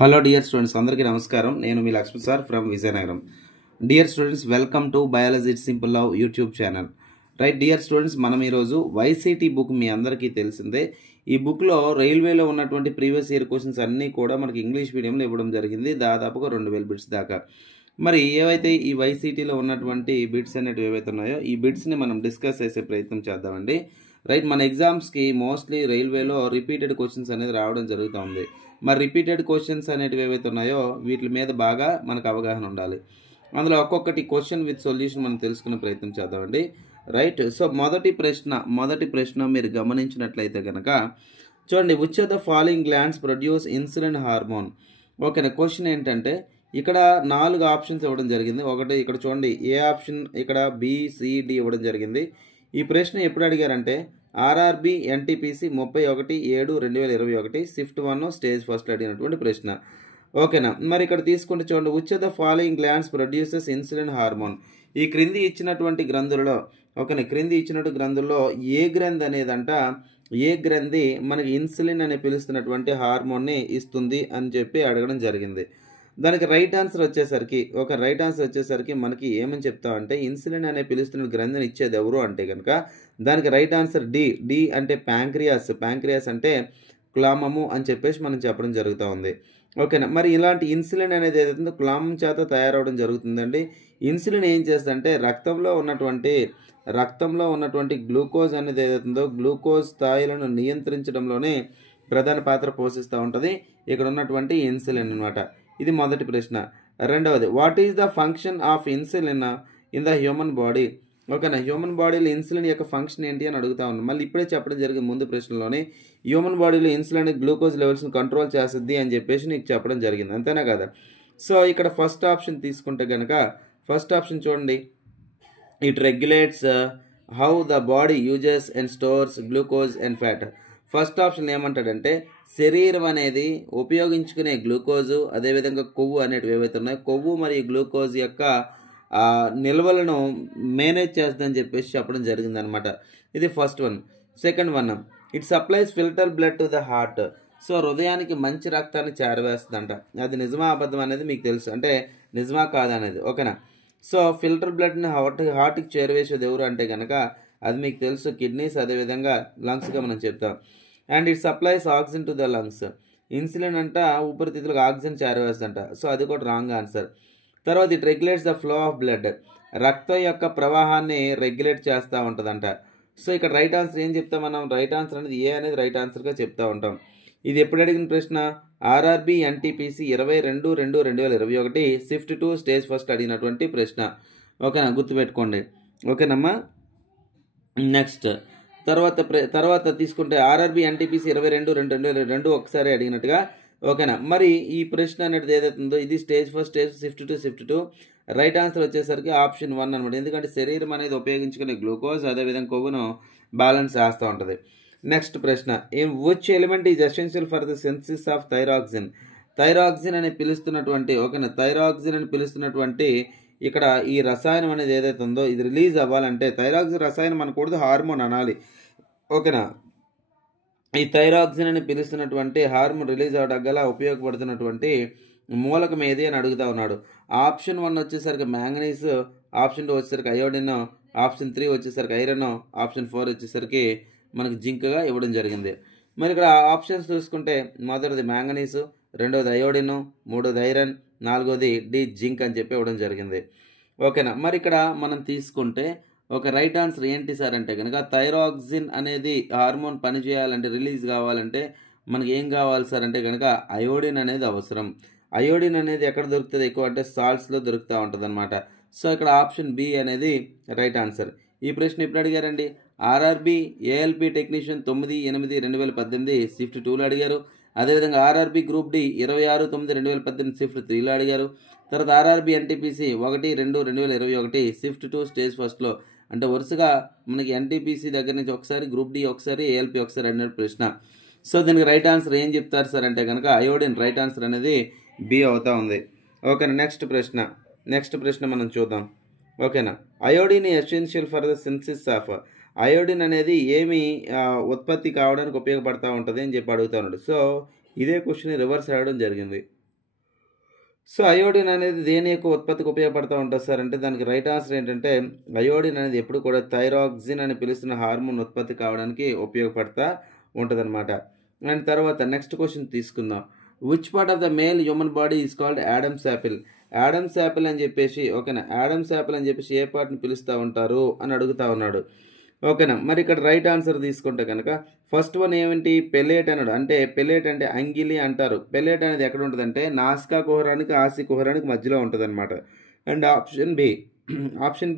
Hello dear students, అందరికీ నమస్కారం. నేను మీ Lakshman sir from Vizianagaram. Dear students, welcome to biology it's simple love YouTube channel. Right dear students, మనం ఈరోజు వైసీటీ బుక్ మీ అందరికీ తెలిసిందే. ఈ బుక్లో రైల్వేలో ఉన్నటువంటి ప్రీవియస్ ఇయర్ క్వశ్చన్స్ అన్నీ కూడా మనకి ఇంగ్లీష్ మీడియంలో ఇవ్వడం జరిగింది, దాదాపుగా 2000 బిట్స్ దాకా. మరి ఏవైతే ఈ వైసీటీలో ఉన్నటువంటి బిట్స్ అనేవి ఏవైతే ఉన్నాయో ఈ బిట్స్ని మనం డిస్కస్ చేసే ప్రయత్నం చేద్దామండి. రైట్, మన ఎగ్జామ్స్కి మోస్ట్లీ రైల్వేలో రిపీటెడ్ క్వశ్చన్స్ అనేది రావడం జరుగుతూ ఉంది. మరి రిపీటెడ్ క్వశ్చన్స్ అనేటివి ఏవైతే ఉన్నాయో వీటి మీద బాగా మనకు అవగాహన ఉండాలి. అందులో ఒక్కొక్కటి క్వశ్చన్ విత్ సొల్యూషన్ మనం తెలుసుకునే ప్రయత్నం చేద్దామండి. రైట్, సో మొదటి ప్రశ్న మీరు గమనించినట్లయితే కనుక చూడండి, which of the following glands produce insulin hormone. ఓకేనా, క్వశ్చన్ ఏంటంటే ఇక్కడ 4 ఆప్షన్స్ ఇవ్వడం జరిగింది. ఒకటి ఇక్కడ చూడండి, ఏ ఆప్షన్ ఇక్కడ BCD ఇవ్వడం జరిగింది. ఈ ప్రశ్న ఎప్పుడు అడిగారంటే RRB NTPC 31/7/2021 shift 1 stage first అడిగినటువంటి ప్రశ్న. ఓకేనా, మరి ఇక్కడ తీసుకుంటే చూడండి, which of the following glands produces insulin hormone. ఈ క్రింది ఇచ్చినటువంటి గ్రంథులలో గ్రంథుల్లో ఏ గ్రంథి అనేదంట, ఏ గ్రంథి మనకి ఇన్సులిన్ అని పిలుస్తున్నటువంటి హార్మోన్ని ఇస్తుంది అని చెప్పి అడగడం జరిగింది. దానికి రైట్ ఆన్సర్ వచ్చేసరికి మనకి ఏమని చెప్తామంటే ఇన్సులిన్ అనే పిలుస్తున్న గ్రంథిని ఇచ్చేది ఎవరు అంటే కనుక దానికి రైట్ ఆన్సర్ డి అంటే ప్యాంక్రియాస్ అంటే క్లామము అని చెప్పేసి మనం చెప్పడం జరుగుతూ ఉంది. ఓకేనా, మరి ఇలాంటి ఇన్సులిన్ అనేది ఏదైతుందో క్లామం చేత తయారవడం జరుగుతుందండి. ఇన్సులిన్ ఏం చేస్తుందంటే రక్తంలో ఉన్నటువంటి గ్లూకోజ్ అనేది ఏదైతుందో గ్లూకోజ్ స్థాయిలను నియంత్రించడంలోనే ప్రధాన పాత్ర పోషిస్తూ ఉంటుంది ఇక్కడ ఉన్నటువంటి ఇన్సులిన్ అనమాట. ఇది మొదటి ప్రశ్న. రెండవది, what is the function of insulin in the human body. ఓకేనా, హ్యూమన్ బాడీలో ఇన్సులిన్ యొక్క ఫంక్షన్ ఏంటి అని అడుగుతా ఉన్నాం. మళ్ళీ ఇప్పుడే చెప్పడం జరిగింది ముందు ప్రశ్నలోనే, హ్యూమన్ బాడీలో ఇన్సులిన్ గ్లూకోజ్ లెవెల్స్ని కంట్రోల్ చేస్తుంది అని చెప్పేసి నీకు చెప్పడం జరిగింది, అంతేనా కదా. సో ఇక్కడ ఫస్ట్ ఆప్షన్ తీసుకుంటే కనుక ఫస్ట్ ఆప్షన్ చూడండి, it regulates how the body uses and stores glucose and fat. First option ఏమంటాడంటే శరీరం అనేది ఉపయోగించుకునే గ్లూకోజు అదేవిధంగా కొవ్వు అనేటివి ఏవైతే ఉన్నాయో కొవ్వు మరియు గ్లూకోజ్ యొక్క నిల్వలను మేనేజ్ చేస్తుందని చెప్పేసి చెప్పడం జరిగిందనమాట. ఇది first one. Second one, it supplies filter blood to the heart. So హృదయానికి మంచి రక్తాన్ని చేరవేస్తుందంట. అది నిజమా అబద్ధం అనేది మీకు తెలుసు, అంటే నిజమా కాదనేది. ఓకేనా, సో ఫిల్టర్ బ్లడ్ని హార్ట్కి చేరవేసేది ఎవరు అంటే కనుక అది మీకు తెలుసు, కిడ్నీస్ అదేవిధంగా లంగ్స్గా మనం చెప్తాం. And it supplies oxygen to the lungs. Insulin అంట ఊపిరితిత్తులకు ఆక్సిజన్ చేరవేస్తుందంట. సో అది కూడా రాంగ్ ఆన్సర్. తర్వాత it regulates the flow of blood. రక్తం యొక్క ప్రవాహాన్ని రెగ్యులేట్ చేస్తూ ఉంటుందంట. సో ఇక్కడ రైట్ ఆన్సర్ ఏం చెప్తాం మనం, రైట్ ఆన్సర్ అనేది ఏ అనేది రైట్ ఆన్సర్గా చెప్తూ ఉంటాం. ఇది ఎప్పుడు అడిగిన ప్రశ్న, RRB NTPC 22/2/2021 shift 2 stage first అడిగినటువంటి ప్రశ్న. ఓకేనా, గుర్తుపెట్టుకోండి. ఓకేనమ్మా, నెక్స్ట్ తర్వాత తీసుకుంటే ఆర్ఆర్బి ఎన్టీపీసీ 22/2/2022 ఒకసారి అడిగినట్టుగా. ఓకేనా, మరి ఈ ప్రశ్న అనేది ఏదైతుందో ఇది stage first stage shift 2 right answer వచ్చేసరికి ఆప్షన్ 1 అనమాట. ఎందుకంటే శరీరం అనేది ఉపయోగించుకునే గ్లూకోజ్ అదేవిధంగా కొవ్వును బ్యాలెన్స్ చేస్తూ ఉంటుంది. నెక్స్ట్ ప్రశ్న, in which element is essential for the synthesis of thyroxine. Thyroxine అని పిలుస్తున్నటువంటి ఇక్కడ ఈ రసాయనం అనేది ఏదైతే ఉందో ఇది రిలీజ్ అవ్వాలంటే థైరాక్సిన్ రసాయనం అనకూడదు, హార్మోన్ అనాలి. ఓకేనా, ఈ థైరాక్సిన్ అని పిలుస్తున్నటువంటి హార్మోన్ రిలీజ్ అవ్వడం గల ఉపయోగపడుతున్నటువంటి మూలకం ఏది అని అడుగుతా ఉన్నాడు. ఆప్షన్ 1 వచ్చేసరికి మ్యాంగనీస్, ఆప్షన్ 2 వచ్చేసరికి అయోడిన్, ఆప్షన్ 3 వచ్చేసరికి ఐరన్, ఆప్షన్ 4 వచ్చేసరికి మనకు జింక్గా ఇవ్వడం జరిగింది. మరి ఇక్కడ ఆప్షన్స్ చూసుకుంటే మొదటిది మ్యాంగనీస్, రెండవది అయోడిన్, మూడోది ఐరన్, నాలుగోది జింక్ అని చెప్పి ఇవ్వడం జరిగింది. ఓకేనా, మరి ఇక్కడ మనం తీసుకుంటే ఒక రైట్ ఆన్సర్ ఏంటి సార్ అంటే కనుక థైరాక్సిన్ అనేది హార్మోన్ పనిచేయాలంటే రిలీజ్ కావాలంటే మనకి ఏం కావాలి సార్ అంటే కనుక అయోడిన్ అనేది అవసరం. అయోడిన్ అనేది ఎక్కడ దొరుకుతుంది ఎక్కువ అంటే సాల్ట్స్లో దొరుకుతూ ఉంటుంది అనమాట. సో ఇక్కడ ఆప్షన్ బి అనేది రైట్ ఆన్సర్. ఈ ప్రశ్న ఇప్పుడు అడిగారండి, ఆర్ఆర్బి ఏఎల్పి టెక్నీషియన్ 9/8/2018 షిఫ్ట్ 2లో అడిగారు. అదేవిధంగా ఆర్ఆర్బి గ్రూప్ డి 26/9/2018 షిఫ్ట్ 3లో అడిగారు. తర్వాత ఆర్ఆర్బి ఎన్టీపీసీ 1/2/2021 షిఫ్ట్ 2 స్టేజ్ ఫస్ట్లో. అంటే వరుసగా మనకి ఎన్టీపీసీ దగ్గర నుంచి ఒకసారి, గ్రూప్ డి ఒకసారి, ఏఎల్పి ఒకసారి అడిగిన ప్రశ్న. సో దీనికి రైట్ ఆన్సర్ ఏం చెప్తారు సార్ అంటే కనుక అయోడిన్ రైట్ ఆన్సర్ అనేది బి అవుతా ఉంది. ఓకేనా, నెక్స్ట్ ప్రశ్న మనం చూద్దాం. ఓకేనా, iodine essential for the synthesis of. Iodine అనేది ఏమి ఉత్పత్తి కావడానికి ఉపయోగపడతా ఉంటుంది అని చెప్పి అడుగుతా ఉన్నాడు. సో ఇదే క్వశ్చన్ రివర్స్ రావడం జరిగింది. సో అయోడిన్ అనేది దేని యొక్క ఉత్పత్తికి ఉపయోగపడుతూ ఉంటుంది సార్ అంటే దానికి రైట్ ఆన్సర్ ఏంటంటే అయోడిన్ అనేది ఎప్పుడు కూడా థైరాక్సిన్ అని పిలుస్తున్న హార్మోన్ ఉత్పత్తి కావడానికి ఉపయోగపడుతూ ఉంటుందన్నమాట. అండ్ తర్వాత నెక్స్ట్ క్వశ్చన్ తీసుకుందాం. Which part of the male human body is called Adams Apple? Adams Apple అని చెప్పేసి ఓకేనా, యాడమ్స్ యాపిల్ అని చెప్పేసి ఏ పార్ట్ని పిలుస్తూ ఉంటారు అని అడుగుతా ఉన్నాడు. ఓకేనా, మరి ఇక్కడ రైట్ ఆన్సర్ తీసుకుంటే కనుక ఫస్ట్ వన్ ఏమిటి, పెలేట్ అన్నాడు. అంటే పెలేట్ అంటే అంగిలి అంటారు. పెలేట్ అనేది ఎక్కడ ఉంటుందంటే నాసికా కుహరానికి ఆసి కుహరానికి మధ్యలో ఉంటుంది అనమాట. అండ్ ఆప్షన్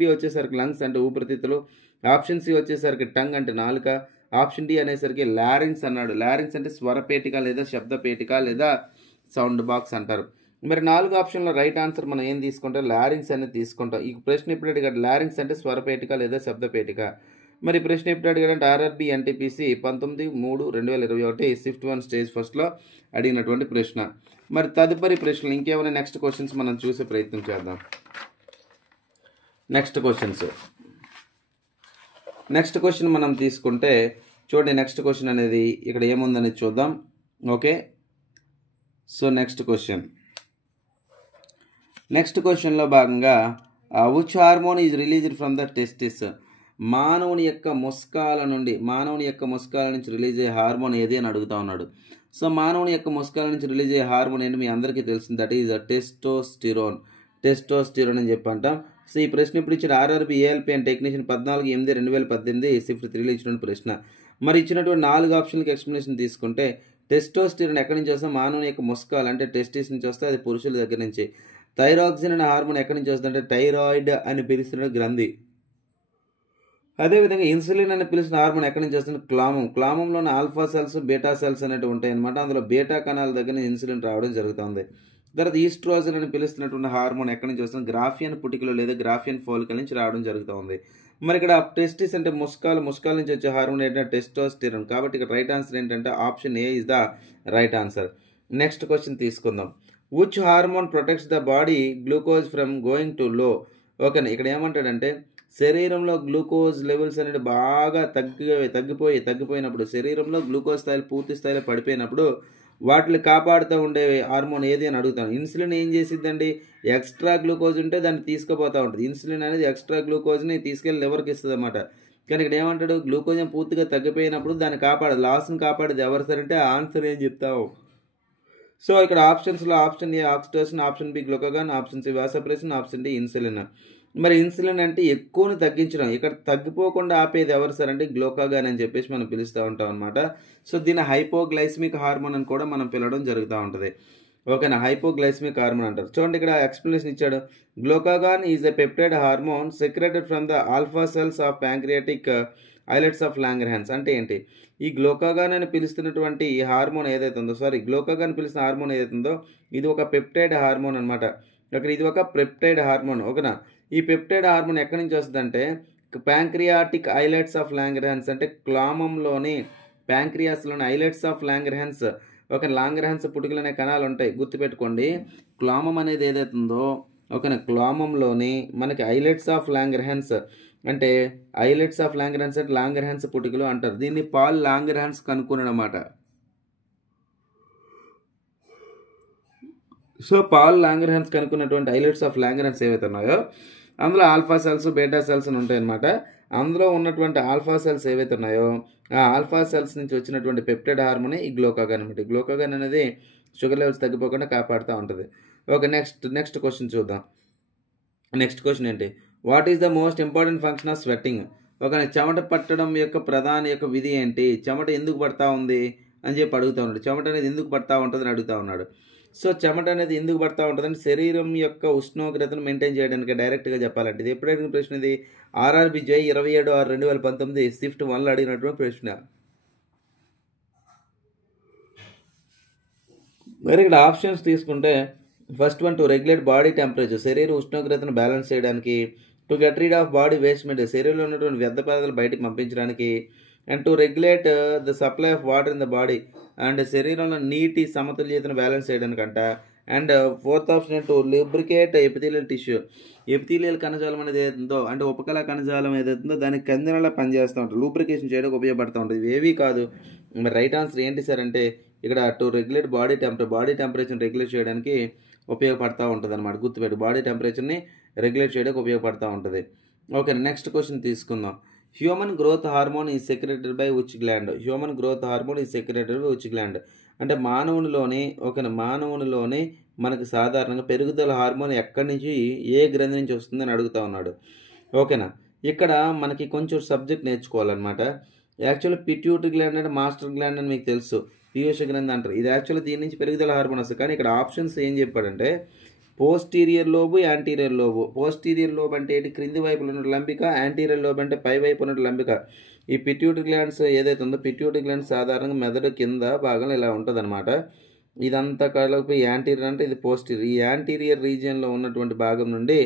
బి వచ్చేసరికి లంగ్స్ అంటే ఊపిరితిత్తులు. ఆప్షన్ సి వచ్చేసరికి టంగ్ అంటే నాలుక. ఆప్షన్ డి అనేసరికి లారింగ్స్ అన్నాడు. లారింగ్స్ అంటే స్వరపేటిక లేదా శబ్దపేటిక లేదా సౌండ్ బాక్స్ అంటారు. మరి 4 ఆప్షన్లో రైట్ ఆన్సర్ మనం ఏం తీసుకుంటాం, లారింగ్స్ అనేది తీసుకుంటాం. ఈ ప్రశ్న ఇప్పుడు అడిగాడు లారింగ్స్ అంటే స్వరపేటిక లేదా శబ్దపేటిక. మరి ప్రశ్న ఎప్పుడు అడిగాడంటే ఆర్ఆర్బి ఎన్టీపీసీ 19/3/2021 షిఫ్ట్ 1 స్టేజ్ ఫస్ట్లో అడిగినటువంటి ప్రశ్న. మరి తదుపరి ప్రశ్నలు ఇంకేమైనా నెక్స్ట్ క్వశ్చన్స్ మనం చూసే ప్రయత్నం చేద్దాం. నెక్స్ట్ క్వశ్చన్ మనం తీసుకుంటే చూడండి, నెక్స్ట్ క్వశ్చన్ అనేది ఇక్కడ ఏముందని చూద్దాం. ఓకే, సో నెక్స్ట్ క్వశ్చన్లో భాగంగా which hormone is released from the testis? మానవుని యొక్క ముస్కాల నుంచి రిలీజ్ అయ్యే హార్మోన్ ఏది అని అడుగుతా ఉన్నాడు. సో మానవుని యొక్క ముస్కాల నుంచి రిలీజ్ అయ్యే హార్మోన్ ఏంటి మీ అందరికీ తెలిసింది, దట్ ఈజ్ టెస్టోస్టిరోన్ అని చెప్పి అంటాం. సో ఈ ప్రశ్న ఇప్పుడు ఇచ్చిన RRB ALP and technician 14/8/2018 shift 3లో ఇచ్చినటువంటి ప్రశ్న. మరి ఇచ్చినటువంటి 4 ఆప్షన్లకి ఎక్స్ప్లెనేషన్ తీసుకుంటే టెస్టోస్టిరోన్ ఎక్కడి నుంచి వస్తే మానవుని యొక్క ముస్కాల్ అంటే టెస్టిస్ నుంచి వస్తే అది పురుషుల దగ్గర నుంచి. థైరాక్సిన్ అనే హార్మోన్ ఎక్కడి నుంచి వస్తుందంటే థైరాయిడ్ అని పిలుస్తున్న గ్రంథి. అదేవిధంగా ఇన్సులిన్ అని పిలిచిన హార్మోన్ ఎక్కడి నుంచి వస్తుంది, క్లామంలోని ఆల్ఫా సెల్స్ బీటా సెల్స్ అనేవి ఉంటాయి అనమాట. అందులో బీటా కణాల దగ్గర ఇన్సులిన్ రావడం జరుగుతుంది. తర్వాత ఈస్ట్రోజన్ అని పిలుస్తున్నటువంటి హార్మోన్ ఎక్కడి నుంచి వస్తుంది, గ్రాఫియన్ పుటికలు లేదా గ్రాఫియన్ ఫోలికల్ నుంచి రావడం జరుగుతుంది. మరి ఇక్కడ టెస్టిస్ అంటే ముస్కాల్ నుంచి వచ్చే హార్మోన్ ఏంటంటే టెస్టోస్టిరోన్. కాబట్టి ఇక్కడ రైట్ ఆన్సర్ ఏంటంటే option A is the right answer. Next question తీసుకుందాం. Which hormone protects the body glucose from going to low? ఓకేనా, ఇక్కడ ఏమంటాడంటే శరీరంలో గ్లూకోజ్ లెవెల్స్ అనేది బాగా తగ్గిపోయినప్పుడు, శరీరంలో గ్లూకోజ్ స్థాయిలు పూర్తి స్థాయిలో పడిపోయినప్పుడు వాటిని కాపాడుతూ ఉండే హార్మోన్ ఏది అని అడుగుతాను. ఇన్సులిన్ ఏం చేసిద్దండి, ఎక్స్ట్రా గ్లూకోజ్ ఉంటే దాన్ని తీసుకుపోతూ ఉంటుంది. ఇన్సులిన్ అనేది ఎక్స్ట్రా గ్లూకోజ్ని తీసుకెళ్ళి లివర్కి ఇస్తుంది అన్నమాట. కానీ ఇక్కడ ఏమంటాడు, గ్లూకోజ్ పూర్తిగా తగ్గిపోయినప్పుడు దాన్ని లాస్ని కాపాడేది ఎవరు సార్ అంటే ఆన్సర్ ఏం చెప్తావు. సో ఇక్కడ ఆప్షన్స్లో option A oxytocin, option B glucagon, option C vasopressin, option D insulin. మరి ఇన్సులిన్ అంటే ఎక్కువను తగ్గించడం, ఇక్కడ తగ్గిపోకుండా ఆపేది ఎవరు సార్ అంటే గ్లూకాగాన్ అని చెప్పేసి మనం పిలుస్తూ ఉంటాం అనమాట. సో దీన్ని హైపోగ్లైసిమిక్ హార్మోన్ అని కూడా మనం పిలవడం జరుగుతూ ఉంటుంది. ఓకేనా, హైపోగ్లైసిమిక్ హార్మోన్ అంటారు. చూడండి ఇక్కడ ఎక్స్ప్లెనేషన్ ఇచ్చాడు. Glucagon is a peptide hormone secreted from the alpha cells of pancreatic islets of Langerhans. అంటే ఏంటి, ఈ గ్లూకాగాన్ అని పిలుస్తున్నటువంటి ఈ హార్మోన్ ఏదైతే ఉందో, గ్లూకాగాన్ పిలుస్తున్న హార్మోన్ ఏదైతే ఉందో ఇది ఒక పెప్టైడ్ హార్మోన్ అనమాట. అక్కడ ఇది ఒక పెప్టైడ్ హార్మోన్. ఓకేనా, ఈ పెప్టైడ్ హార్మోన్ ఎక్కడి నుంచి వస్తుందంటే ప్యాంక్రియాటిక్ ఐలెట్స్ ఆఫ్ లాంగర్హాన్స్ అంటే క్లామంలోని ప్యాంక్రియాస్లోని ఐలెట్స్ ఆఫ్ లాంగర్హాన్స్. ఒక లాంగర్హాన్స్ పుట్టుకలు అనే కణాలు ఉంటాయి, గుర్తుపెట్టుకోండి. క్లామం అనేది ఏదైతే ఉందో ఓకేనా, క్లామంలోని మనకి ఐలెట్స్ ఆఫ్ లాంగర్హాన్స్ అంటే లాంగర్హాన్స్ పుట్టుకలు అంటారు. దీన్ని పాల్ లాంగర్హాన్స్ కనుక్కున్నాడు అన్నమాట. సో పాల్ లాంగర్హాన్స్ కనుక్కున్నటువంటి ఐలెట్స్ ఆఫ్ లాంగర్హాన్స్ ఏవైతే ఉన్నాయో అందులో ఆల్ఫా సెల్స్ బీటా సెల్స్ అని ఉంటాయి అన్నమాట. అందులో ఉన్నటువంటి ఆల్ఫా సెల్స్ ఏవైతే ఉన్నాయో ఆ ఆల్ఫా సెల్స్ నుంచి వచ్చినటువంటి పెప్టైడ్ హార్మోనే ఈ గ్లూకాగాన్ అనమాట. గ్లూకాగాన్ అనేది షుగర్ లెవెల్స్ తగ్గిపోకుండా కాపాడుతూ ఉంటుంది. ఓకే, నెక్స్ట్ క్వశ్చన్ చూద్దాం. నెక్స్ట్ క్వశ్చన్ ఏంటి, what is the most important function of sweating? ఒక చెమట పట్టడం యొక్క ప్రధాన విధి ఏంటి, చెమట ఎందుకు పడతా ఉంది అని చెప్పి అడుగుతూ ఉన్నాడు. చెమట అనేది ఎందుకు పడతా ఉంటుంది అని అడుగుతూ ఉన్నాడు. సో చెమట అనేది ఎందుకు పడతా ఉంటుందంటే శరీరం యొక్క ఉష్ణోగ్రతను మెయింటైన్ చేయడానికి డైరెక్ట్గా చెప్పాలంటే. ఇది ఎప్పుడు అడిగిన ప్రశ్న, ఇది ఆర్ఆర్బి జై 27/6/2019 షిఫ్ట్ 1లో అడిగినటువంటి ప్రశ్న. మరి ఇక్కడ ఆప్షన్స్ తీసుకుంటే first one to regulate body temperature, శరీర ఉష్ణోగ్రతను బ్యాలెన్స్ చేయడానికి. To get rid of body waste material, శరీరంలో ఉన్నటువంటి వ్యర్థ పదార్థాలు బయటికి పంపించడానికి. And to regulate the supply of water in the body, and శరీరంలో నీటి సమతుల్యతను బ్యాలెన్స్ చేయడానికంట. And fourth option to lubricate epithelial tissue, epithelial కణజాలం అనేది ఏదైతుందో అంటే ఉపకళ కణజాలం ఏదైతుందో దానికి కందనలా పనిచేస్తూ ఉంటుంది, లూబ్రికేషన్ చేయడానికి ఉపయోగపడుతూ ఉంటుంది. ఇవేవి కాదు. మరి రైట్ ఆన్సర్ ఏంటి సార్ అంటే ఇక్కడ to regulate body temperature regulate చేయడానికి ఉపయోగపడతా ఉంటుంది అనమాట. గుర్తుపెట్టు, బాడీ టెంపరేచర్ని రెగ్యులేట్ చేయడానికి ఉపయోగపడతా ఉంటుంది. ఓకే, నెక్స్ట్ క్వశ్చన్ తీసుకుందాం. Human growth hormone is secreted by which gland? Human growth hormone is secreted by which gland అంటే మానవునిలోనే మనకి సాధారణంగా పెరుగుదల హార్మోన్ ఎక్కడి నుంచి, ఏ గ్రంథి నుంచి వస్తుందని అడుగుతా ఉన్నాడు. ఓకేనా, ఇక్కడ మనకి కొంచెం సబ్జెక్ట్ నేర్చుకోవాలన్నమాట. యాక్చువల్లీ పిట్యూటరీ గ్లాండ్ అంటే మాస్టర్ గ్లాండ్ అని మీకు తెలుసు, పీయూష గ్రంథి అంటారు. ఇది యాక్చువల్లీ దీని నుంచి పెరుగుదల హార్మోన్ వస్తుంది. కానీ ఇక్కడ ఆప్షన్స్ ఏం చెప్పాడంటే posterior lobe, anterior lobe. Posterior lobe అంటే ఏంటి? క్రింది వైపులో ఉన్న లంబిక. యాంటీరియర్ లోబ్ అంటే పై వైపు ఉన్న లంబిక. ఈ పిట్యూటరీ గ్లాండ్స్ ఏదైతే ఉందో, పిట్యూటరీ గ్లాండ్స్ సాధారణంగా మెదడు కింద భాగంలో ఇలా ఉంటుంది అనమాట. ఇదంతా కలిపి యాంటీరియర్ అంటే ఇది పోస్టీరియర్. ఈ యాంటీరియర్ రీజియన్లో ఉన్నటువంటి భాగం నుండి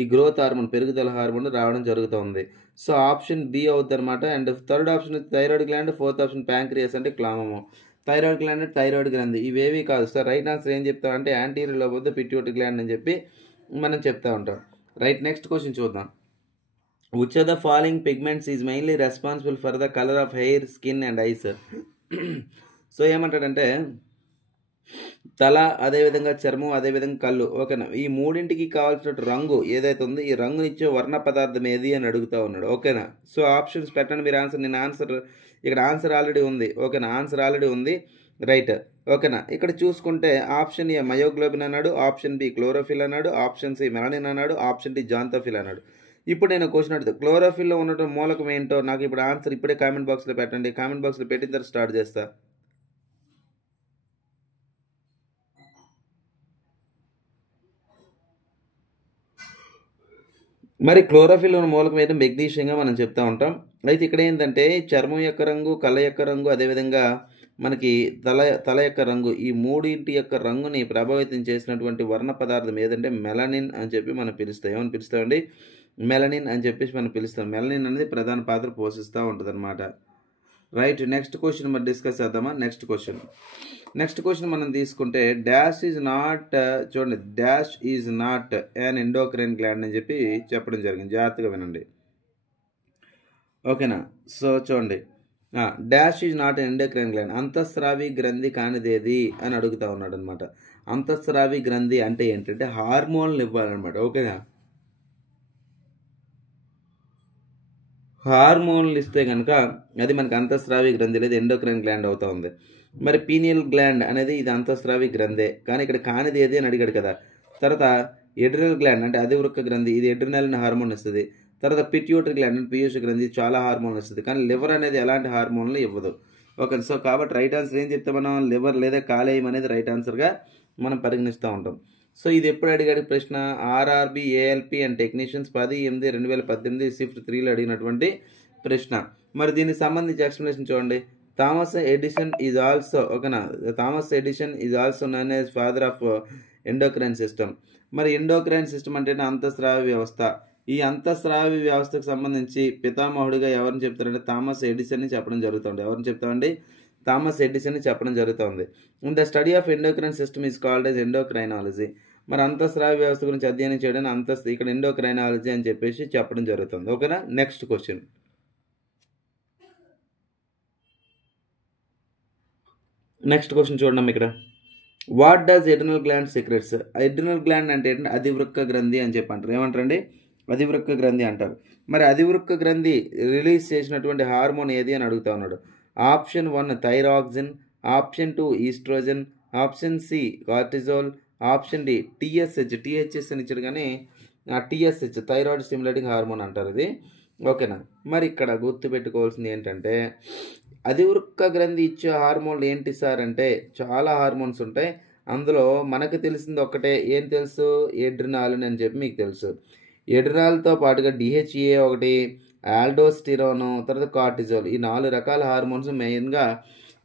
ఈ గ్రోత్ హార్మోన్, పెరుగుదల హార్మోన్ రావడం జరుగుతుంది. సో ఆప్షన్ బి అవుతుంది అనమాట. And third option thyroid gland, fourth option pancreas అంటే క్లామము. థైరాయిడ్ గ్లాండ్ అంటే థైరాయిడ్ గ్రంథి. ఇవేవి కాదు సార్. రైట్ ఆన్సర్ ఏం చెప్తామంటే anterior lobe of the pituitary gland అని చెప్పి మనం చెప్తా ఉంటాం. రైట్, నెక్స్ట్ క్వశ్చన్ చూద్దాం. Which of the following pigments is mainly responsible for the colour of hair, skin and eyes? So ఏమంటాడంటే తల, అదేవిధంగా చర్మం, అదేవిధంగా కళ్ళు. ఓకేనా, ఈ మూడింటికి కావాల్సిన రంగు ఏదైతే ఉందో ఈ రంగునిచ్చే వర్ణ పదార్థం ఏది అని అడుగుతా ఉన్నాడు. ఓకేనా, సో ఆప్షన్స్ పెట్టండి మీరు ఆన్సర్. నేను ఆన్సర్ ఇక్కడ ఆన్సర్ ఆల్రెడీ ఉంది. ఓకేనా, ఆన్సర్ ఆల్రెడీ ఉంది. రైట్, ఓకేనా. ఇక్కడ చూసుకుంటే ఆప్షన్ ఏ మయోగ్లోబిన్ అన్నాడు, ఆప్షన్ బి క్లోరోఫిల్ అన్నాడు, ఆప్షన్ సి మెలనిన్ అన్నాడు, ఆప్షన్ డి జాంతోఫిల్ అన్నాడు. ఇప్పుడు నేను క్వశ్చన్ అడుగుతా, క్లోరోఫిల్లో ఉన్నటువంటి మూలకం ఏంటో నాకు ఇప్పుడు ఆన్సర్ ఇప్పుడే కామెంట్ బాక్స్లో పెట్టండి. కామెంట్ బాక్స్లో పెట్టిన తర్వాత స్టార్ట్ చేస్తా. మరి క్లోరోఫిల్ ఉన్న మూలకం అయితే మెగ్నీషియంగా మనం చెప్తా ఉంటాం. అయితే ఇక్కడ ఏంటంటే చర్మం యొక్క రంగు, కళ్ళ యొక్క రంగు, అదేవిధంగా మనకి తల యొక్క రంగు, ఈ మూడింటి యొక్క రంగుని ప్రభావితం చేసినటువంటి వర్ణ పదార్థం ఏదంటే మెలనిన్ అని చెప్పి మనం పిలుస్తాం. ఏమని పిలుస్తామండి? మెలనిన్ అని చెప్పేసి మనం పిలుస్తాం. మెలనిన్ అనేది ప్రధాన పాత్ర పోషిస్తూ ఉంటుంది అనమాట. రైట్, నెక్స్ట్ క్వశ్చన్ మరి డిస్కస్ చేద్దామా? నెక్స్ట్ క్వశ్చన్ మనం తీసుకుంటే డాష్ ఈజ్ నాట్, చూడండి, dash is not an endocrine gland అని చెప్పి చెప్పడం జరిగింది. జాగ్రత్తగా వినండి. ఓకేనా, సో చూడండి, dash is not endocrine gland, అంతఃస్రావి గ్రంథి కానిదేది అని అడుగుతా ఉన్నాడు అనమాట. అంతఃస్రావి గ్రంథి అంటే ఏంటంటే హార్మోన్లు ఇవ్వాలన్నమాట. ఓకేనా, హార్మోన్లు ఇస్తే కనుక అది మనకి అంతఃస్రావి గ్రంథి లేదా ఎండోక్రైన్ గ్లాండ్ అవుతా ఉంది. మరి పీనియల్ గ్లాండ్ అనేది ఇది అంతఃస్రావి గ్రంథే, కానీ ఇక్కడ కానిది ఏది అని అడిగాడు కదా. తర్వాత ఎడ్రినల్ గ్లాండ్ అంటే అధివృక్క గ్రంథి, ఇది ఎడ్రినల్ హార్మోన్ ఇస్తుంది. తర్వాత పిట్యూటరీ గ్లాండ్ అంటే పీయూష గ్రంథి, చాలా హార్మోన్లు ఇస్తుంది. కానీ లివర్ అనేది ఎలాంటి హార్మోన్లు ఇవ్వదు. ఓకే, సో కాబట్టి రైట్ ఆన్సర్ ఏం చెప్తే మనం లివర్ లేదా కాలేయం అనేది రైట్ ఆన్సర్గా మనం పరిగణిస్తూ ఉంటాం. సో ఇది ఎప్పుడు అడిగాడు ప్రశ్న? RRB ALP and technicians 10/8/2018 shift 3లో అడిగినటువంటి ప్రశ్న. మరి దీనికి సంబంధించి ఎక్స్ప్లెనేషన్ చూడండి. థామస్ ఎడిసన్ ఈజ్ ఆల్సో, ఓకేనా, Thomas Edison is also known as father of endocrine system. మరి ఎండోక్రైన్ సిస్టమ్ అంటే అంతఃస్రావి వ్యవస్థ. ఈ అంతఃస్రావి వ్యవస్థకు సంబంధించి పితామహుడిగా ఎవరిని చెప్తారంటే థామస్ ఎడిసన్ని చెప్పడం జరుగుతుంది. ఎవరిని చెప్తామండి? థామస్ ఎడిసన్ని చెప్పడం జరుగుతుంది. The study of endocrine system is called as endocrinology. మరి అంతఃస్రావి వ్యవస్థ గురించి అధ్యయనం చేయడానికి ఇక్కడ ఎండోక్రైనాలజీ అని చెప్పేసి చెప్పడం జరుగుతుంది. ఓకేనా, నెక్స్ట్ క్వశ్చన్ చూడండి ఇక్కడ. What does adrenal gland secrets? Adrenal gland అంటే ఏంటంటే అధివృక్క గ్రంథి అని చెప్పి అంటారు. ఏమంటారండి? అధివృక్క గ్రంథి అంటారు. మరి అధివృక్క గ్రంథి రిలీజ్ చేసినటువంటి హార్మోన్ ఏది అని అడుగుతా ఉన్నాడు. Option 1 thyroxine, option 2 oestrogen, option C cortisol, option D THS అని ఇచ్చాడు. కానీ టీఎస్హెచ్ థైరాయిడ్ స్టిమ్యులేటింగ్ హార్మోన్ అంటారు ఇది. ఓకేనా, మరి ఇక్కడ గుర్తుపెట్టుకోవాల్సింది ఏంటంటే అధివృక్క గ్రంథి ఇచ్చే హార్మోన్లు ఏంటి సార్ అంటే చాలా హార్మోన్స్ ఉంటాయి. అందులో మనకు తెలిసింది ఒక్కటే. ఏం తెలుసు? ఎడ్రినాలిన్ అని చెప్పి మీకు తెలుసు. ఎడ్రినాల్తో పాటుగా డిహెచ్ఏ ఒకటి, ఆల్డోస్టిరోను, తర్వాత కార్టిజోల్, ఈ 4 రకాల హార్మోన్స్ మెయిన్గా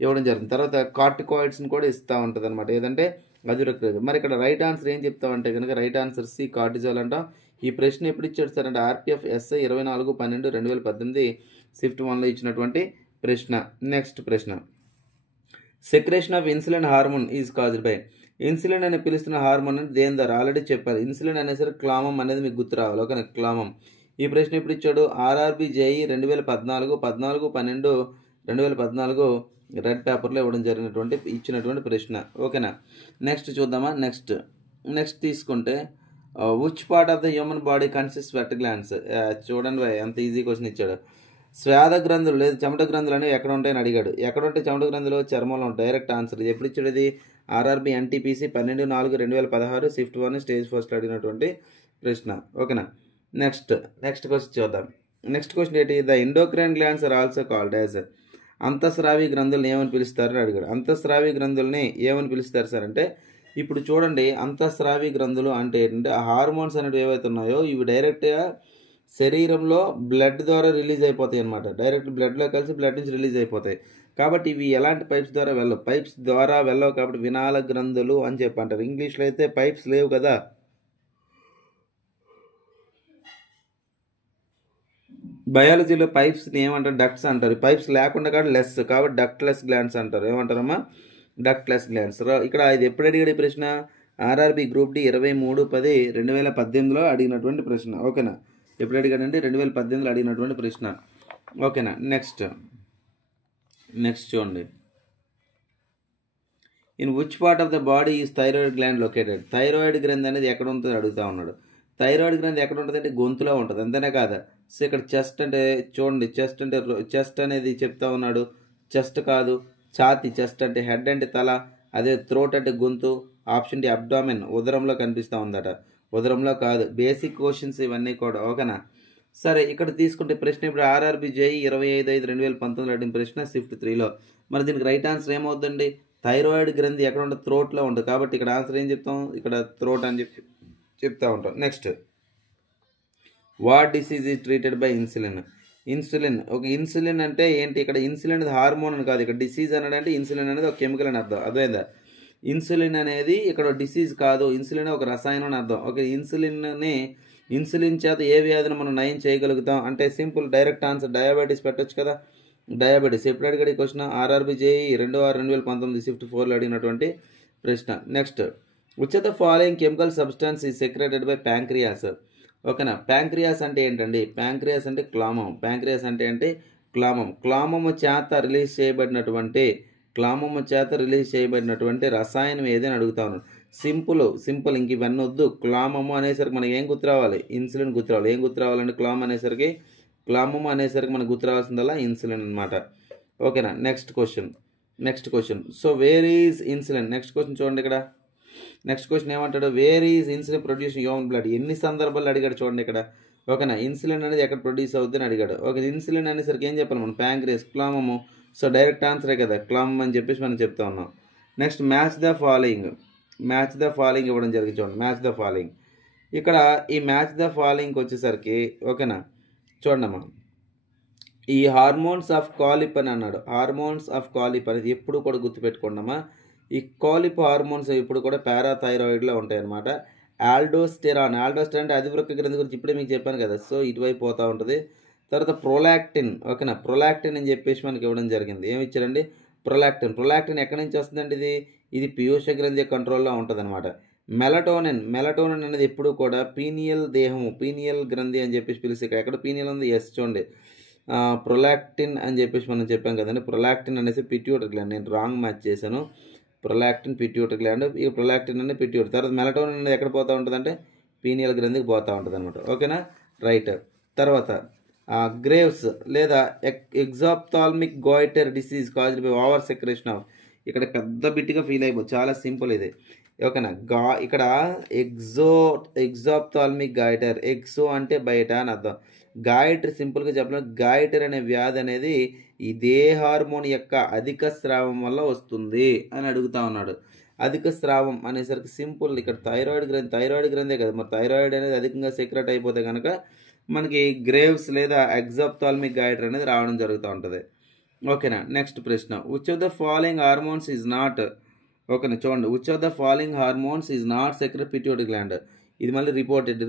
ఇవ్వడం జరుగుతుంది. తర్వాత కార్టికాయిడ్స్ని కూడా ఇస్తూ ఉంటుంది అనమాట. ఏదంటే అధివృక్క. మరి ఇక్కడ రైట్ ఆన్సర్ ఏం చెప్తామంటే కనుక రైట్ ఆన్సర్ సి కార్టిజోల్ అంటాం. ఈ ప్రశ్న ఎప్పుడు ఇచ్చాడు సార్ అంటే ఆర్పిఎఫ్ ఎస్ఐ 24/12/2018 షిఫ్ట్ 1లో ఇచ్చినటువంటి ప్రశ్న. నెక్స్ట్ ప్రశ్న, secretion of insulin hormone is caused by. Insulin అని పిలుస్తున్న హార్మోన్ అని దేని ద్వారా ఆల్రెడీ చెప్పారు. ఇన్సులిన్ అనేసరికి క్లామం అనేది మీకు గుర్తు రావాలి. ఓకే, క్లామం. ఈ ప్రశ్న ఎప్పుడు ఇచ్చాడు? ఆర్ఆర్బి జేఈ 2014 14/12/2014 రెడ్ పేపర్లో ఇచ్చినటువంటి ప్రశ్న. ఓకేనా, నెక్స్ట్ చూద్దామా. నెక్స్ట్ నెక్స్ట్ తీసుకుంటే which part of the human body consist sweat glands. చూడండి భయ్ ఎంత ఈజీ క్వశ్చన్ ఇచ్చాడు. శ్వేత గ్రంథులు లేదా చెమట గ్రంథులు అనేవి ఎక్కడ ఉంటాయని అడిగాడు. ఎక్కడ ఉంటాయి చెమట గ్రంథులు? చర్మంలో ఉంటాయి. Direct answer. ఇది ఎప్పుడు ఇచ్చాడు? ఇది RRB NTPC 12/4/2016 shift 1 stage first అడిగినటువంటి ప్రశ్న. ఓకేనా. నెక్స్ట్ క్వశ్చన్ చూద్దాం. నెక్స్ట్ క్వశ్చన్ ఏంటి? The endocrine glands are also called as. అంతఃస్రావి గ్రంథులను ఏమని పిలుస్తారని అడిగాడు. అంతఃస్రావి గ్రంథుల్ని ఏమని పిలుస్తారు సార్ అంటే, ఇప్పుడు చూడండి అంతఃస్రావి గ్రంథులు అంటే ఏంటంటే హార్మోన్స్ అనేవి ఏవైతే ఉన్నాయో ఇవి డైరెక్ట్గా శరీరంలో బ్లడ్ ద్వారా రిలీజ్ అయిపోతాయి అనమాట. డైరెక్ట్ బ్లడ్లో కలిసి బ్లడ్ నుంచి రిలీజ్ అయిపోతాయి. కాబట్టి ఇవి ఎలాంటి పైప్స్ ద్వారా వెళ్ళవు. పైప్స్ ద్వారా వెళ్ళవు కాబట్టి వినాల గ్రంథులు అని చెప్పి అంటారు. ఇంగ్లీష్లో అయితే పైప్స్ లేవు కదా. బయాలజీలో పైప్స్ని ఏమంటారు? డక్ట్స్ అంటారు. పైప్స్ లేకుండా కాబట్టి లెస్ కాబట్టి డక్ట్లెస్ గ్లాండ్స్ అంటారు. ఏమంటారమ్మా? Ductless glands. ఇక్కడ ఇది ఎప్పుడు అడిగాడు ఈ ప్రశ్న? ఆర్ఆర్బి గ్రూప్ డి 23/10/2018లో అడిగినటువంటి ప్రశ్న. ఓకేనా. ఎప్పుడు అడిగాడంటే 2018లో అడిగినటువంటి ప్రశ్న. ఓకేనా. నెక్స్ట్ చూడండి. In which part of the body is thyroid gland located. Thyroid గ్రంథి అనేది ఎక్కడ ఉంటుందో అడుగుతా ఉన్నాడు. థైరాయిడ్ గ్రంథి ఎక్కడ ఉంటుంది అంటే గొంతులో ఉంటుంది. అంతేనే కాదా. సో ఇక్కడ చెస్ట్ అంటే చూడండి, చెస్ట్ అనేది చెప్తా ఉన్నాడు. చెస్ట్ కాదు, ఛాతి. చెస్ట్ అంటే హెడ్ అంటే తల, అదే థ్రోట్ అంటే గొంతు. ఆప్షన్ డి అబ్డామిన్ ఉదరంలో కనిపిస్తూ ఉందట. ఉదరంలో కాదు. బేసిక్ క్వశ్చన్స్ ఇవన్నీ కూడా. ఓకేనా. సరే ఇక్కడ తీసుకుంటే ప్రశ్న ఇప్పుడు ఆర్ఆర్బి జేఈ 25/5/2019 అడిగిన ప్రశ్న షిఫ్ట్ 3లో. మరి దీనికి రైట్ ఆన్సర్ ఏమవుతుందండి? థైరాయిడ్ గ్రంథి ఎక్కడ ఉంటుంది? థ్రోట్లో ఉంటుంది. కాబట్టి ఇక్కడ ఆన్సర్ ఏం చెప్తాం? ఇక్కడ థ్రోట్ అని చెప్తా ఉంటాం. Next, what disease is treated by insulin. Insulin అంటే ఏంటి? ఇక్కడ ఇన్సులిన్ అనేది హార్మోన్ అని కాదు. ఇక్కడ డిసీజ్ అనేది ఇన్సులిన్ అనేది ఒక కెమికల్ అని అర్థం. అర్థమైందా? ఇన్సులిన్ అనేది ఇక్కడ డిసీజ్ కాదు. ఇన్సులిన్ ఒక రసాయనం అని అర్థం. ఓకే. ఇన్సులిన్ చేత ఏ వ్యాధిని మనం నయం చేయగలుగుతాం అంటే సింపుల్ డైరెక్ట్ ఆన్సర్ డయాబెటీస్ పెట్టొచ్చు కదా. డయాబెటీస్ ఎప్పుడు అడిగాడు ఈ క్వశ్చన్? ఆర్ఆర్బి జేఈ 2/6/2019 షిఫ్ట్ 4లో అడిగినటువంటి ప్రశ్న. Next, which of the following chemical substance is secreted by pancreas. ఓకేనా. ప్యాంక్రియాస్ అంటే ఏంటండి? ప్యాంక్రియాస్ అంటే క్లామం. ప్యాంక్రియాస్ అంటే క్లామము చేత రిలీజ్ చేయబడినటువంటి రసాయనం ఏదైనా అడుగుతా ఉన్నాడు. సింపుల్ ఇంక ఇవన్నీ వద్దు. క్లామము అనేసరికి మనకి ఏం గుర్తు రావాలి? ఇన్సులిన్ గుర్తు రావాలి. ఏం గుర్తు రావాలంటే క్లామము అనేసరికి మనకు గుర్తు రావాల్సిందల్లా ఇన్సులిన్ అనమాట. ఓకేనా. Next question. So where is insulin? Next question చూడండి. ఇక్కడ నెక్స్ట్ క్వశ్చన్ ఏమంటాడు? Where is insulin produce human blood. ఎన్ని సందర్భాలు అడిగాడు చూడండి ఇక్కడ. ఓకేనా. ఇన్సులిన్ అనేది ఎక్కడ ప్రొడ్యూస్ అవుతుందని అడిగాడు. ఓకే. ఇన్సులిన్ అనేసరికి ఏం చెప్పాలి మనం? ప్యాంక్రియాస్, క్లామము. సో డైరెక్ట్ ఆన్సరే కదా క్లామం అని చెప్పేసి మనం చెప్తా ఉన్నాం. నెక్స్ట్, మ్యాచ్ ద ఫాలోయింగ్ ఇవ్వడం జరిగింది. చూడండి, మ్యాచ్ ద ఫాలోయింగ్. ఇక్కడ ఈ మ్యాచ్ ద ఫాలోయింగ్కి వచ్చేసరికి ఓకేనా చూడండి అమ్మా, ఈ హార్మోన్స్ ఆఫ్ కాలిప్ అని అన్నాడు. హార్మోన్స్ ఆఫ్ కాలిప్ అనేది ఎప్పుడు కూడా గుర్తుపెట్టుకోండి అమ్మా. ఈ కాలిప్ హార్మోన్స్ ఇప్పుడు కూడా పారాథైరాయిడ్లో ఉంటాయి అనమాట. ఆల్డోస్టెరాన్ అంటే అధివృక్క గ్రంథి గురించి ఇప్పుడే మీకు చెప్పాను కదా. సో ఇటువైపు పోతూ ఉంటుంది. తర్వాత ప్రొలాక్టిన్. ఓకేనా. ప్రొలాక్టిన్ అని చెప్పేసి మనకి ఇవ్వడం జరిగింది. ఏమి ఇచ్చారండి? ప్రొలాక్టిన్ ఎక్కడి నుంచి వస్తుందండి? ఇది పీయూష గ్రంథి కంట్రోల్లో ఉంటుంది అనమాట. మెలటోనిన్ అనేది ఎప్పుడు కూడా పీనియల్ గ్రంథి అని చెప్పేసి పిలిచి ఎక్కడ పీనియల్ ఉంది? ఎస్ చూడండి. ప్రొలాక్టిన్ అని చెప్పేసి మనం చెప్పాం కదండి. ప్రొలాక్టిన్ అనేసి పిట్యూటరీ గ్లాండ్. నేను రాంగ్ మ్యాచ్ చేశాను. Prolactin pituitary gland. ఈ ప్రొలాక్టిన్ అనేది పిట్యూటరీ. తర్వాత మెలటోనిన్ అనేది ఎక్కడ పోతూ ఉంటుందంటే పీనియల్ గ్రంథికి పోతూ ఉంటుంది అనమాట. ఓకేనా. రైట్. తర్వాత గ్రేవ్స్ లేదా exophthalmic goitre disease caused by over secretion of. ఇక్కడ పెద్ద బిట్గా ఫీల్ అయిపోతుంది. చాలా సింపుల్ ఇది. ఓకేనా. ఇక్కడ ఎగ్జాప్థాల్మిక్ గాయిటర్. ఎగ్జో అంటే బయట అని అర్థం. గాయిటర్ సింపుల్గా చెప్పడం, గాయిటర్ అనే వ్యాధి అనేది ఇదే హార్మోన్ యొక్క అధిక స్రావం వల్ల వస్తుంది అని అడుగుతా ఉన్నాడు. అధిక స్రావం అనేసరికి సింపుల్. ఇక్కడ థైరాయిడ్ గ్రంథే కదా. మరి థైరాయిడ్ అనేది అధికంగా సెక్రెట్ అయిపోతే కనుక మనకి గ్రేవ్స్ లేదా ఎగ్జాప్థాల్మిక్ గాయిటర్ అనేది రావడం జరుగుతూ ఉంటుంది. ఓకేనా. నెక్స్ట్ ప్రశ్న, which of the following hormones is not. ఓకేనా చూడండి, which of the following hormones is not secret pituitary gland. ఇది మళ్ళీ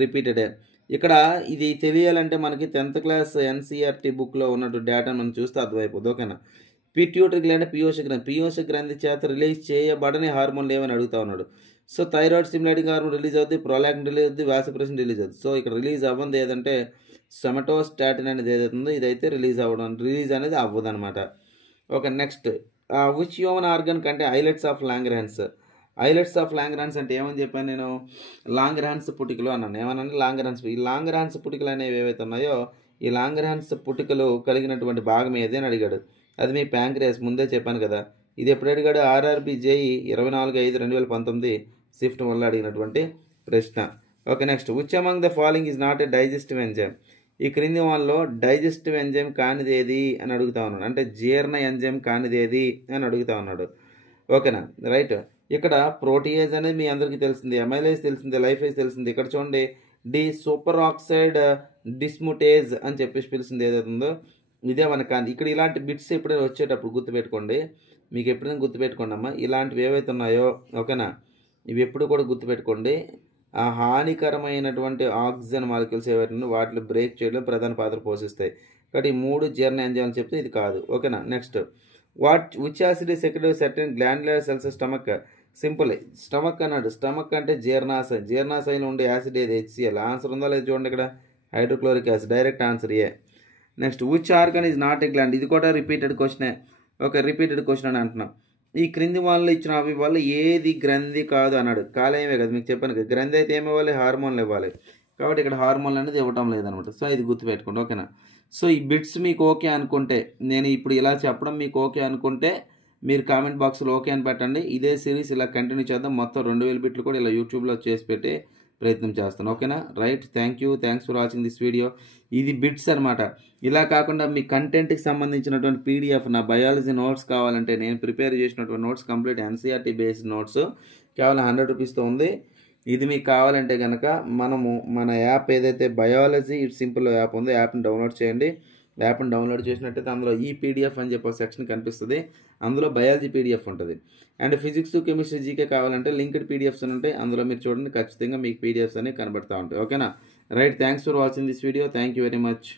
రిపీటెడే. ఇక్కడ ఇది తెలియాలంటే మనకి 10th క్లాస్ ఎన్సీఆర్టీ బుక్లో ఉన్నట్టు డేటా మనం చూస్తే అర్థమైపోతుంది. ఓకేనా. పిట్యూటరీ గ్లాండ్ పీయూష గ్రంథి చేత రిలీజ్ చేయబడని హార్మోన్లు ఏమని అడుగుతా ఉన్నాడు. So thyroid stimulating hormone release అవుతుంది, ప్రొలాక్టిన్ రిలీజ్ అవుతుంది, వాసోప్రెసిన్ రిలీజ్ అవుతుంది. సో ఇక్కడ రిలీజ్ అవ్వదు ఏదంటే సొమాటోస్టాటిన్ అనేది ఏదైతుందో ఇదైతే రిలీజ్ అనేది అవ్వదు అనమాట. Okay. Next, which human organ కంటే ఐలెట్స్ ఆఫ్ లాంగ్రెన్స్. ఐలెట్స్ ఆఫ్ లాంగ్రాన్స్ అంటే ఏమని చెప్పాను నేను? లాంగ్రాన్స్ పుటికలు అన్నాను. ఏమన్నాను? లాంగ్రాన్స్. ఈ లాంగ్రాన్స్ పుటికలు అనేవి ఏవైతే ఉన్నాయో ఈ లాంగ్రాన్స్ పుటికలు కలిగినటువంటి భాగం ఏది అని అడిగాడు. అది మీ ప్యాంక్రియాస్. ముందే చెప్పాను కదా. ఇది ఎప్పుడు అడిగాడు? ఆర్ఆర్బి జేఈ 24/5/2019 షిఫ్ట్ వల్ల అడిగినటువంటి ప్రశ్న. Okay, next which among the following is not a digestive enzyme? ఈ క్రింది వాళ్ళలో డైజెస్టివ్ ఎంజైమ్ కానిది ఏది అని అడుగుతా ఉన్నాడు. అంటే జీర్ణ ఎంజైమ్ కానిది ఏది అని అడుగుతా ఉన్నాడు. ఓకేనా, రైట్. ఇక్కడ ప్రోటీయేజ్ అనేది మీ అందరికీ తెలిసింది, ఎమైలేజ్ తెలిసింది, లైఫేజ్ తెలిసింది. ఇక్కడ చూడండి డి సూపర్ ఆక్సైడ్ డిస్ముటేజ్ అని చెప్పేసి పిలిచింది ఏదైతే ఉందో ఇదే మన కాంతి. ఇక్కడ ఇలాంటి బిట్స్ ఎప్పుడైనా వచ్చేటప్పుడు గుర్తుపెట్టుకోండి. మీకు ఎప్పుడైనా గుర్తుపెట్టుకోండి అమ్మా, ఇలాంటివి ఏవైతే ఉన్నాయో ఓకేనా, ఇవి ఎప్పుడు కూడా గుర్తుపెట్టుకోండి. ఆ హానికరమైనటువంటి ఆక్సిజన్ మాలిక్యూల్స్ ఏవైతే ఉన్నాయో వాటిని బ్రేక్ చేయడం ప్రధాన పాత్ర పోషిస్తాయి. కాబట్టి ఈ 3 జీర్ణ ఎంజైమ్లు చెప్తే ఇది కాదు. ఓకేనా, next which acid is secreted certain glandular cells stomach? Simple. Stomach అన్నాడు. స్టమక్ అంటే జీర్ణాశయం. జీర్ణాశయంలో ఉండే యాసిడ్ ఏది? HCl. ఆన్సర్ ఉందా లేదు చూడండి ఇక్కడ, hydrochloric acid. Direct answer A. Next which organ is not a gland? ఇది కూడా రిపీటెడ్ క్వశ్చనే. ఓకే, రిపీటెడ్ క్వశ్చన్ అని అంటున్నాం. ఈ క్రింది వాళ్ళు ఇచ్చిన అవి వల్ల ఏది గ్రంథి కాదు అన్నాడు. కాలేయమే కదా, మీకు చెప్పాను కదా. గ్రంథి అయితే ఏమి ఇవ్వాలి? హార్మోన్లు ఇవ్వాలి. కాబట్టి ఇక్కడ హార్మోన్లు అనేది ఇవ్వటం లేదనమాట. సో ఇది గుర్తుపెట్టుకోండి. ఓకేనా. సో ఈ బిట్స్ మీకు ఓకే అనుకుంటే, నేను ఇప్పుడు ఇలా చెప్పడం మీకు ఓకే అనుకుంటే మీరు కామెంట్ బాక్స్లో ఓకే అని పెట్టండి. ఇదే సిరీస్ ఇలా కంటిన్యూ చేద్దాం. మొత్తం 2000 బిట్లు కూడా ఇలా యూట్యూబ్లో చేసి పెట్టే ప్రయత్నం చేస్తాను. ఓకేనా, right. Thanks for watching this video. ఇది బిట్స్ అనమాట. ఇలా కాకుండా మీ కంటెంట్కి సంబంధించినటువంటి PDF నా బయాలజీ నోట్స్ కావాలంటే నేను ప్రిపేర్ చేసినటువంటి notes complete NCERT based notes కేవలం 100 రూపీస్తో ఉంది. ఇది మీకు కావాలంటే కనుక మనము మన యాప్ ఏదైతే బయాలజీ ఇట్ సింపుల్ యాప్ ఉందో యాప్ని డౌన్లోడ్ చేయండి. యాప్ని డౌన్లోడ్ చేసినట్టయితే అందులో ఈ PDF అని చెప్పి సెక్షన్ కనిపిస్తుంది. అందులో బయాలజీ PDF ఉంటుంది. అండ్ ఫిజిక్స్, కెమిస్ట్రీ, జీకే కావాలంటే లింక్డ్ PDFs ఉంటాయి. అందులో మీరు చూడండి, ఖచ్చితంగా మీకు PDFs అనేవి కనబడతా ఉంటాయి. ఓకేనా, right. Thanks for watching this video. Thank you very much.